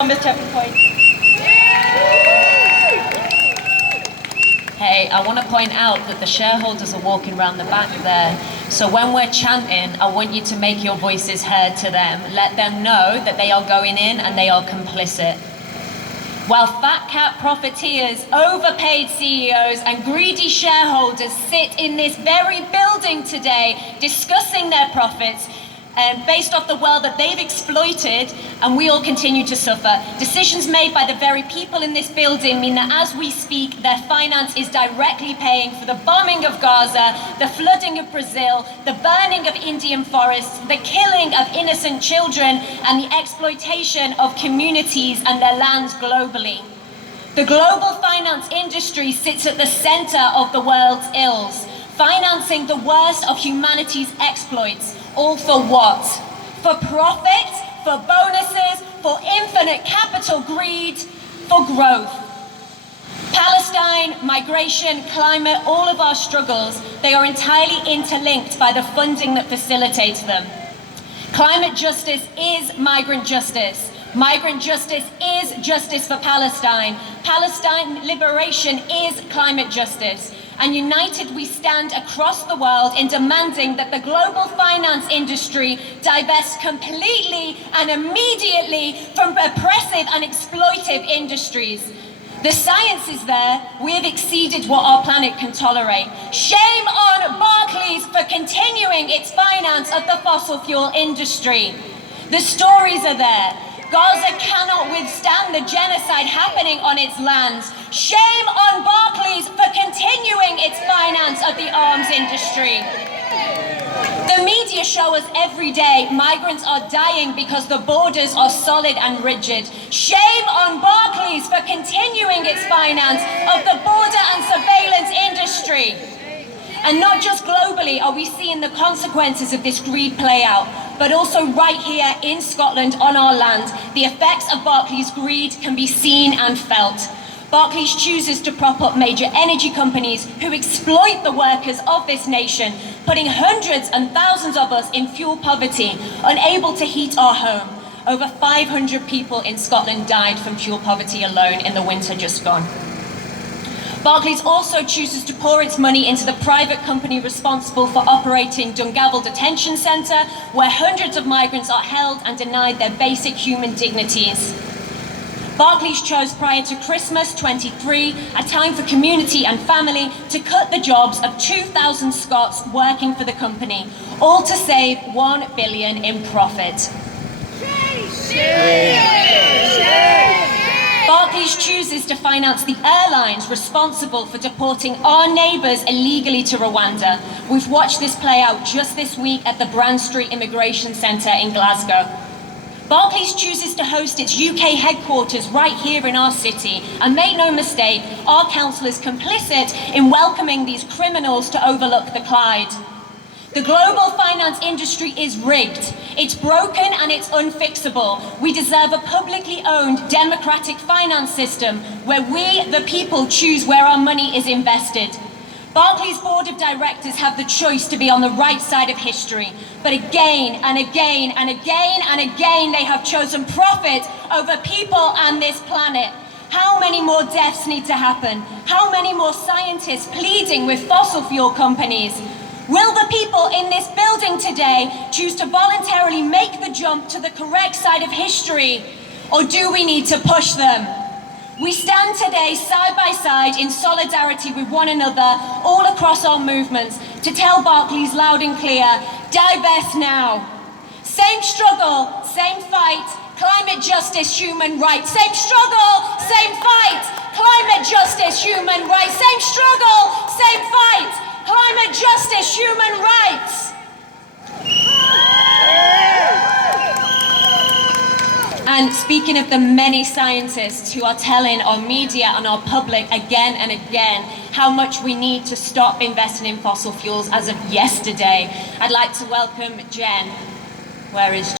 Point. Hey, I want to point out that the shareholders are walking around the back there. So when we're chanting, I want you to make your voices heard to them. Let them know that they are going in and they are complicit. While fat cat profiteers, overpaid CEOs and greedy shareholders sit in this very building today discussing their profits, based off the world that they've exploited, and we all continue to suffer. Decisions made by the very people in this building mean that as we speak, their finance is directly paying for the bombing of Gaza, the flooding of Brazil, the burning of Indian forests, the killing of innocent children, and the exploitation of communities and their lands globally. The global finance industry sits at the center of the world's ills, financing the worst of humanity's exploits. All for what? For profit, for bonuses, for infinite capital greed, for growth. Palestine, migration, climate, all of our struggles, they are entirely interlinked by the funding that facilitates them. Climate justice is migrant justice. Migrant justice is justice for Palestine. Palestine liberation is climate justice. And united we stand across the world in demanding that the global finance industry divest completely and immediately from oppressive and exploitive industries. The science is there. We have exceeded what our planet can tolerate. Shame on Barclays for continuing its finance of the fossil fuel industry. The stories are there. Gaza cannot withstand the genocide happening on its lands. Shame on Barclays for continuing its finance of the arms industry. The media show us every day migrants are dying because the borders are solid and rigid. Shame on Barclays for continuing its finance of the border and surveillance industry. And not just globally are we seeing the consequences of this greed play out, but also right here in Scotland on our land, the effects of Barclays' greed can be seen and felt. Barclays chooses to prop up major energy companies who exploit the workers of this nation, putting hundreds and thousands of us in fuel poverty, unable to heat our home. Over 500 people in Scotland died from fuel poverty alone in the winter just gone. Barclays also chooses to pour its money into the private company responsible for operating Dungavel Detention Centre, where hundreds of migrants are held and denied their basic human dignities. Barclays chose prior to Christmas 23, a time for community and family, to cut the jobs of 2,000 Scots working for the company, all to save $1 billion in profit. Barclays chooses to finance the airlines responsible for deporting our neighbours illegally to Rwanda. We've watched this play out just this week at the Brand Street Immigration Centre in Glasgow. Barclays chooses to host its UK headquarters right here in our city, and make no mistake, our council is complicit in welcoming these criminals to overlook the Clyde. The global finance industry is rigged. It's broken and it's unfixable. We deserve a publicly owned democratic finance system where we, the people, choose where our money is invested. Barclays' board of directors have the choice to be on the right side of history, but again and again and again and again they have chosen profit over people and this planet. How many more deaths need to happen? How many more scientists pleading with fossil fuel companies? Will the people in this building today choose to voluntarily make the jump to the correct side of history, or do we need to push them? We stand today side by side in solidarity with one another all across our movements to tell Barclays loud and clear, divest now. Same struggle, same fight, climate justice, human rights. Same struggle, same fight, climate justice, human rights. Same struggle, same fight, climate justice, human rights. And speaking of the many scientists who are telling our media and our public again and again how much we need to stop investing in fossil fuels as of yesterday, I'd like to welcome Jen. Where is